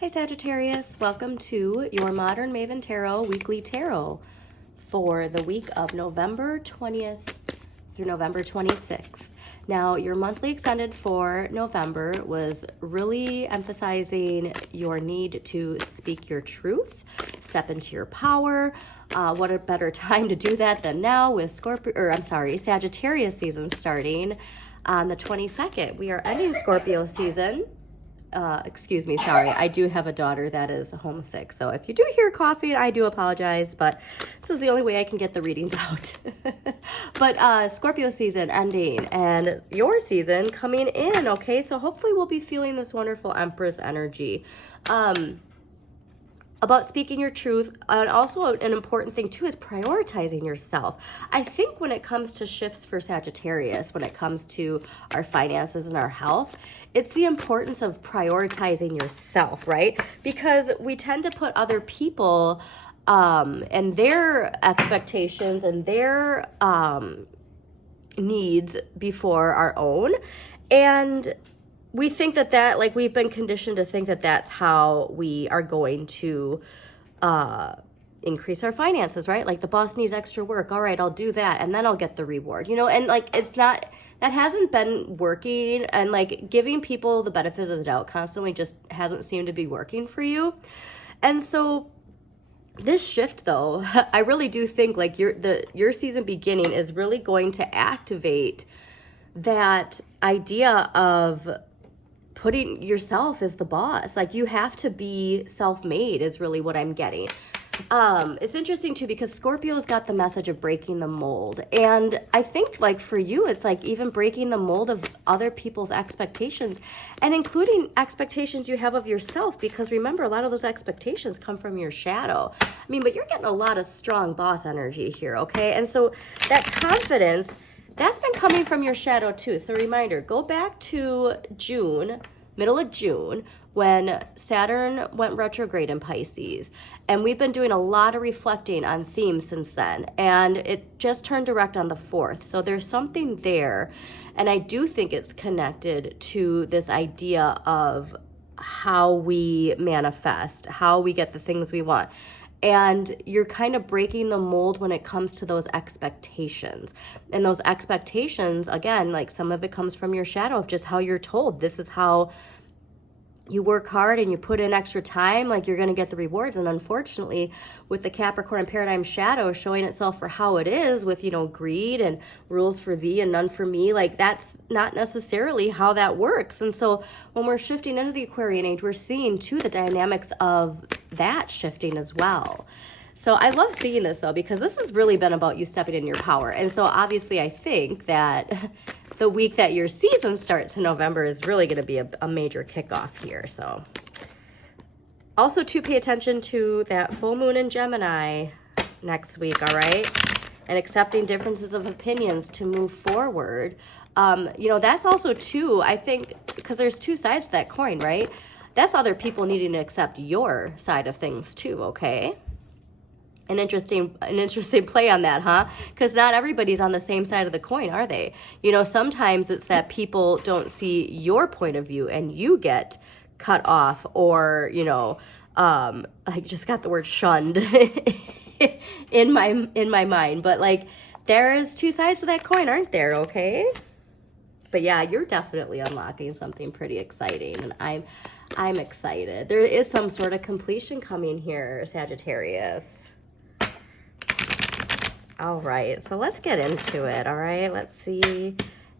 Hi Sagittarius, welcome to your Modern Maven Tarot Weekly Tarot for the week of November 20th through November 26th. Now, your monthly extended for November was really emphasizing your need to speak your truth, step into your power. What a better time to do that than now with Sagittarius season starting on the 22nd. We are ending Scorpio season. Excuse me, sorry, I do have a daughter that is homesick, so if you do hear coughing, I do apologize, but this is the only way I can get the readings out. But Scorpio season ending and your season coming in, okay? So hopefully we'll be feeling this wonderful Empress energy. About speaking your truth, and also an important thing too is prioritizing yourself. I think when it comes to shifts for Sagittarius, when it comes to our finances and our health, it's the importance of prioritizing yourself, right? Because we tend to put other people and their expectations and their needs before our own. And we think that like we've been conditioned to think that that's how we are going to increase our finances, right? Like the boss needs extra work. All right, I'll do that. And then I'll get the reward, you know? And like, it's not, that hasn't been working. And like giving people the benefit of the doubt constantly just hasn't seemed to be working for you. And so this shift though, I really do think like your season beginning is really going to activate that idea of putting yourself as the boss. Like you have to be self-made is really what I'm getting. It's interesting too because Scorpio's got the message of breaking the mold. And I think like for you, it's like even breaking the mold of other people's expectations and including expectations you have of yourself, because remember, a lot of those expectations come from your shadow. I mean, but you're getting a lot of strong boss energy here, okay? And so that confidence, that's been coming from your shadow too. So reminder, go back to June, middle of June, when Saturn went retrograde in Pisces. And we've been doing a lot of reflecting on themes since then. And it just turned direct on the 4th. So there's something there. And I do think it's connected to this idea of how we manifest, how we get the things we want. And you're kind of breaking the mold when it comes to those expectations. And those expectations, again, like some of it comes from your shadow of just how you're told. This is how you work hard and you put in extra time, like you're going to get the rewards. And unfortunately, with the Capricorn paradigm shadow showing itself for how it is with, you know, greed and rules for thee and none for me, like that's not necessarily how that works. And so when we're shifting into the Aquarian age, we're seeing too the dynamics of that shifting as well. So I love seeing this though, because this has really been about you stepping in your power. And so obviously I think that the week that your season starts in November is really going to be a major kickoff here. So also to pay attention to that full moon in Gemini next week, all right? And accepting differences of opinions to move forward. You know, that's also too, I think, because there's two sides to that coin, right? That's other people needing to accept your side of things too, okay? An interesting play on that, huh? Because not everybody's on the same side of the coin, are they? You know, sometimes it's that people don't see your point of view and you get cut off, or, you know, I just got the word shunned in my mind. But like, there's two sides to that coin, aren't there? Okay. But yeah, you're definitely unlocking something pretty exciting, and I'm excited. There is some sort of completion coming here, Sagittarius. All right, so let's get into it, all right? Let's see.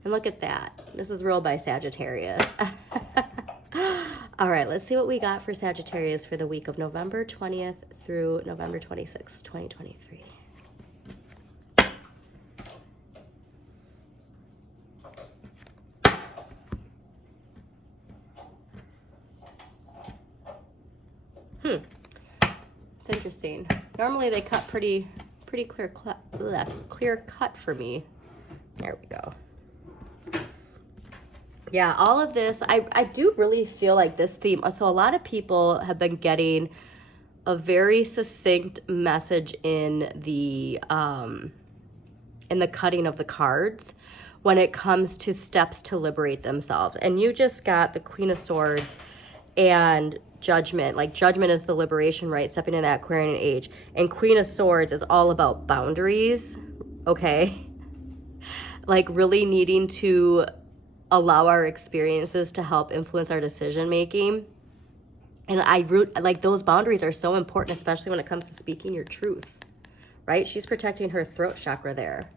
And look at that. This is ruled by Sagittarius. All right, let's see what we got for Sagittarius for the week of November 20th through November 26th, 2023. It's interesting. Normally they cut pretty clear cut for me. There we go. Yeah, all of this, I do really feel like this theme, so a lot of people have been getting a very succinct message in the cutting of the cards when it comes to steps to liberate themselves. And you just got the Queen of Swords and Judgment. Like Judgment is the liberation, right? Stepping in that Aquarian age. And Queen of Swords is all about boundaries, okay? Like really needing to allow our experiences to help influence our decision making. And like those boundaries are so important, especially when it comes to speaking your truth, right? She's protecting her throat chakra there.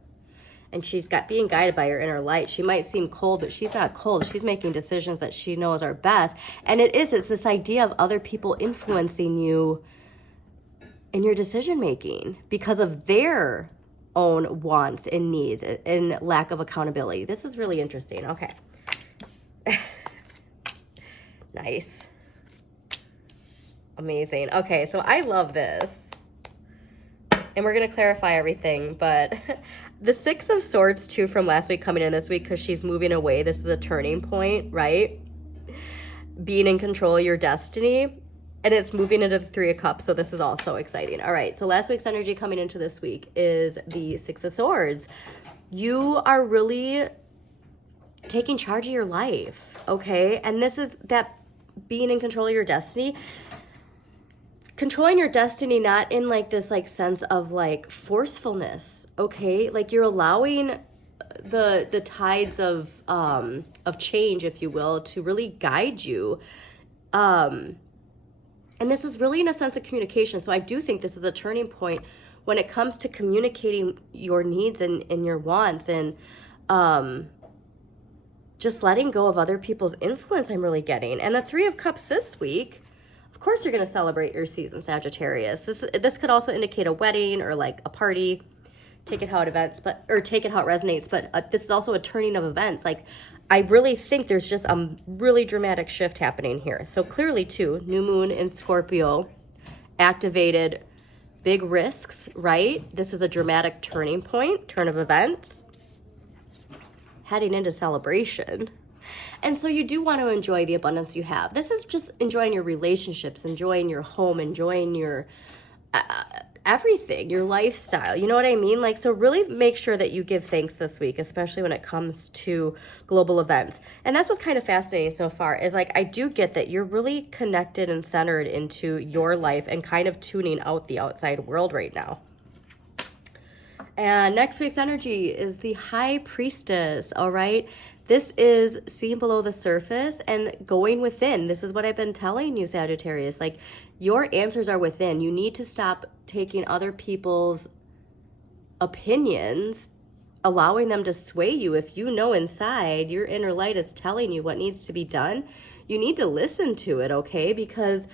And she's being guided by her inner light. She might seem cold, but she's not cold. She's making decisions that she knows are best. And it's this idea of other people influencing you in your decision making because of their own wants and needs and lack of accountability. This is really interesting. Okay. Nice. Amazing. Okay, so I love this. And we're going to clarify everything, but the Six of Swords too from last week coming in this week because she's moving away. This is a turning point, right? Being in control of your destiny. And it's moving into the Three of Cups, so this is also exciting. All right, so last week's energy coming into this week is the Six of Swords. You are really taking charge of your life, okay? And this is that being in control of your destiny. Controlling your destiny not in like this like sense of like forcefulness, okay? Like you're allowing the tides of change, if you will, to really guide you. And this is really in a sense of communication. So I do think this is a turning point when it comes to communicating your needs and your wants and just letting go of other people's influence I'm really getting. And the Three of Cups this week, of course you're going to celebrate your season, Sagittarius. This could also indicate a wedding or like a party. Take it how it resonates. But this is also a turning of events. Like I really think there's just a really dramatic shift happening here. So clearly too, new moon in Scorpio activated big risks, right? This is a dramatic turning point, turn of events, heading into celebration. And so you do want to enjoy the abundance you have. This is just enjoying your relationships, enjoying your home, enjoying your everything, your lifestyle. You know what I mean? Like, so really make sure that you give thanks this week, especially when it comes to global events. And that's what's kind of fascinating so far is like, I do get that you're really connected and centered into your life and kind of tuning out the outside world right now. And next week's energy is the High Priestess, all right? This is seeing below the surface and going within. This is what I've been telling you, Sagittarius. Like, your answers are within. You need to stop taking other people's opinions, allowing them to sway you. If you know inside your inner light is telling you what needs to be done, you need to listen to it, okay? Because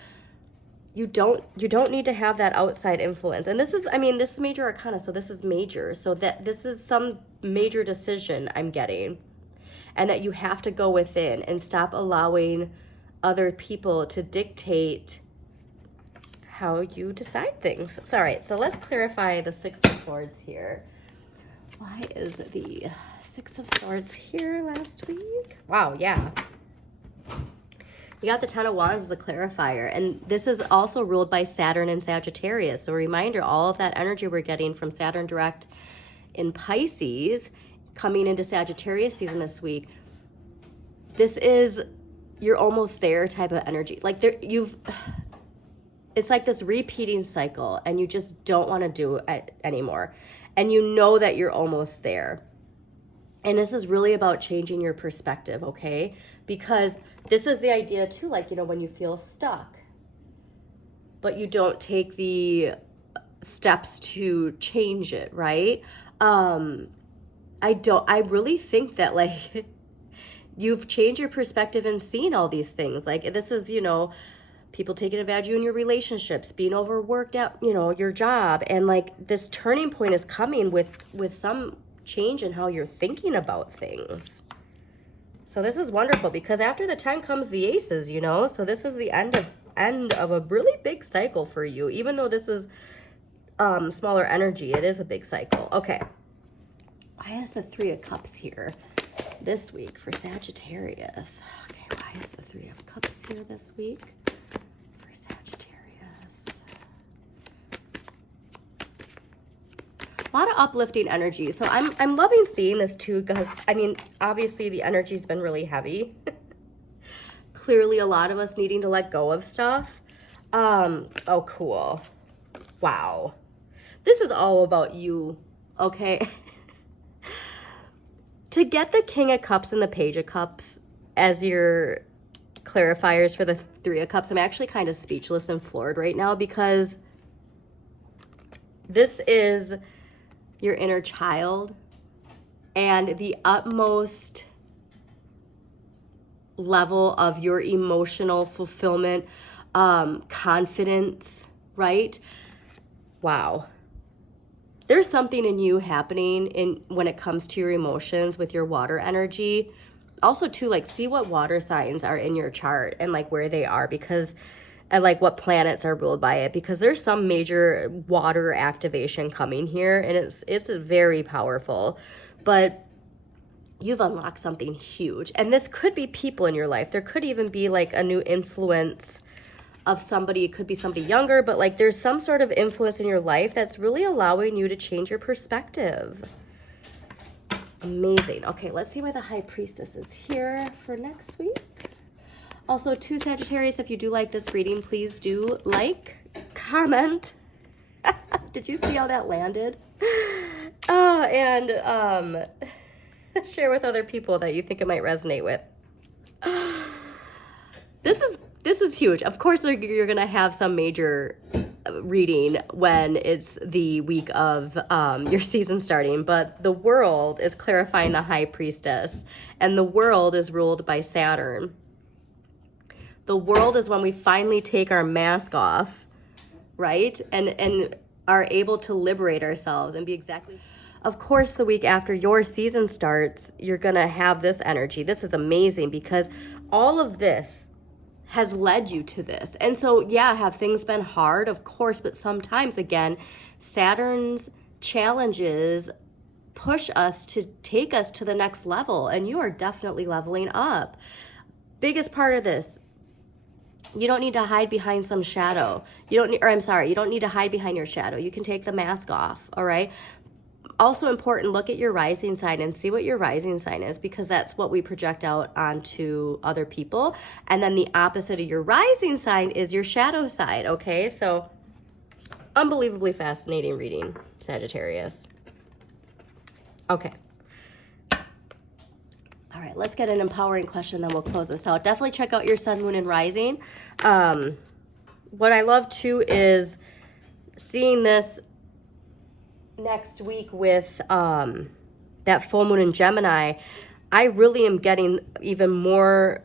you don't need to have that outside influence. And this is, I mean, this is major arcana, so this is major. So that this is some major decision I'm getting. And that you have to go within and stop allowing other people to dictate how you decide things. So, all right, so let's clarify the Six of Swords here. Why is the Six of Swords here last week? Wow, yeah. You got the Ten of Wands as a clarifier. And this is also ruled by Saturn and Sagittarius. So a reminder, all of that energy we're getting from Saturn direct in Pisces coming into Sagittarius season this week. This is, you're almost there type of energy. Like it's like this repeating cycle and you just don't want to do it anymore. And you know that you're almost there. And this is really about changing your perspective, okay? Because this is the idea too, like, you know, when you feel stuck, but you don't take the steps to change it, right? I really think that like you've changed your perspective and seen all these things. Like this is, you know, people taking advantage of you in your relationships, being overworked at, you know, your job. And like this turning point is coming with some change in how you're thinking about things. So this is wonderful because after the 10 comes the aces, you know, so this is the end of a really big cycle for you. Even though this is smaller energy, it is a big cycle. Okay. Why is the Three of Cups here this week for Sagittarius? Okay, why is the Three of Cups here this week for Sagittarius? A lot of uplifting energy. So I'm loving seeing this too because, I mean, obviously the energy's been really heavy. clearly a lot of us needing to let go of stuff. Oh, cool. Wow. This is all about you, okay? To get the King of Cups and the Page of Cups as your clarifiers for the Three of Cups, I'm actually kind of speechless and floored right now, because this is your inner child and the utmost level of your emotional fulfillment, confidence, right? Wow. There's something in you happening when it comes to your emotions with your water energy. Also too, like, see what water signs are in your chart and like where they are, because, and like what planets are ruled by it, because there's some major water activation coming here, and it's very powerful. But you've unlocked something huge, and this could be people in your life. There could even be like a new influence of somebody. It could be somebody younger, but like there's some sort of influence in your life that's really allowing you to change your perspective. Amazing. Okay, let's see why the High Priestess is here for next week. Also, to Sagittarius, if you do like this reading, please do like, comment. Did you see how that landed? Oh, and share with other people that you think it might resonate with. This is huge. Of course, you're gonna have some major reading when it's the week of your season starting, but the world is clarifying the High Priestess, and the world is ruled by Saturn. The world is when we finally take our mask off, right? And are able to liberate ourselves and be exactly. Of course, the week after your season starts, you're gonna have this energy. This is amazing, because all of this has led you to this. And so, yeah, have things been hard? Of course, but sometimes, again, Saturn's challenges push us to take us to the next level, and you are definitely leveling up. Biggest part of this, you don't need to hide behind some shadow. You don't need to hide behind your shadow. You can take the mask off, all right? Also important, look at your rising sign and see what your rising sign is, because that's what we project out onto other people. And then the opposite of your rising sign is your shadow side, okay? So, unbelievably fascinating reading, Sagittarius. Okay. All right, let's get an empowering question, then we'll close this out. Definitely check out your sun, moon, and rising. What I love, too, is seeing this next week with that full moon in Gemini. I really am getting even more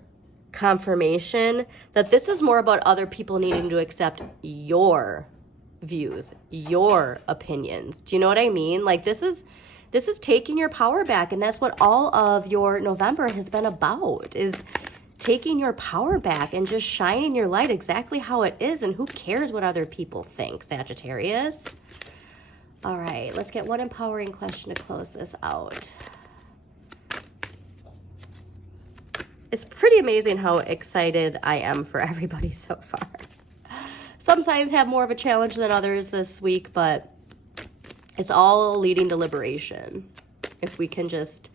confirmation that this is more about other people needing to accept your views, your opinions. Do you know what I mean? Like, this is taking your power back, and that's what all of your November has been about, is taking your power back and just shining your light exactly how it is, and who cares what other people think, Sagittarius? All right, let's get one empowering question to close this out. It's pretty amazing how excited I am for everybody so far. Some signs have more of a challenge than others this week, but it's all leading to liberation, if we can just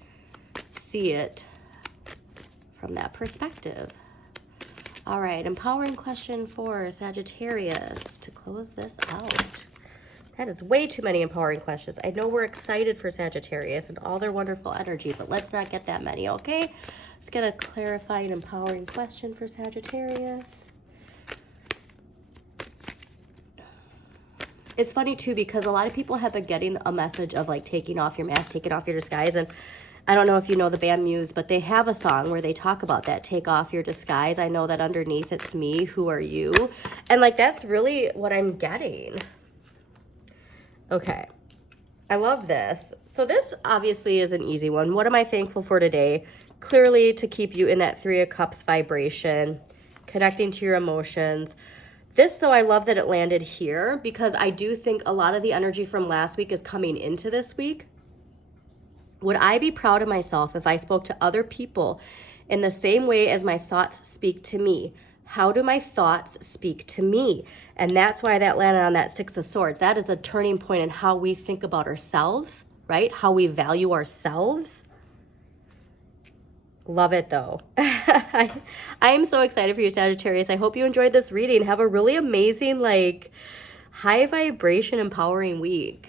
see it from that perspective. All right, empowering question for Sagittarius to close this out. That is way too many empowering questions. I know we're excited for Sagittarius and all their wonderful energy, but let's not get that many, okay? Let's get a clarifying, empowering question for Sagittarius. It's funny, too, because a lot of people have been getting a message of, like, taking off your mask, taking off your disguise. And I don't know if you know the band Muse, but they have a song where they talk about that, take off your disguise. I know that underneath it's me, who are you? And, like, that's really what I'm getting. Okay, I love this. So this obviously is an easy one. What am I thankful for today? Clearly to keep you in that Three of Cups vibration, connecting to your emotions. This, though, I love that it landed here, because I do think a lot of the energy from last week is coming into this week. Would I be proud of myself if I spoke to other people in the same way as my thoughts speak to me? How do my thoughts speak to me? And that's why that landed on that Six of Swords. That is a turning point in how we think about ourselves, right? How we value ourselves. Love it though. I am so excited for you, Sagittarius. I hope you enjoyed this reading. Have a really amazing, like, high vibration, empowering week.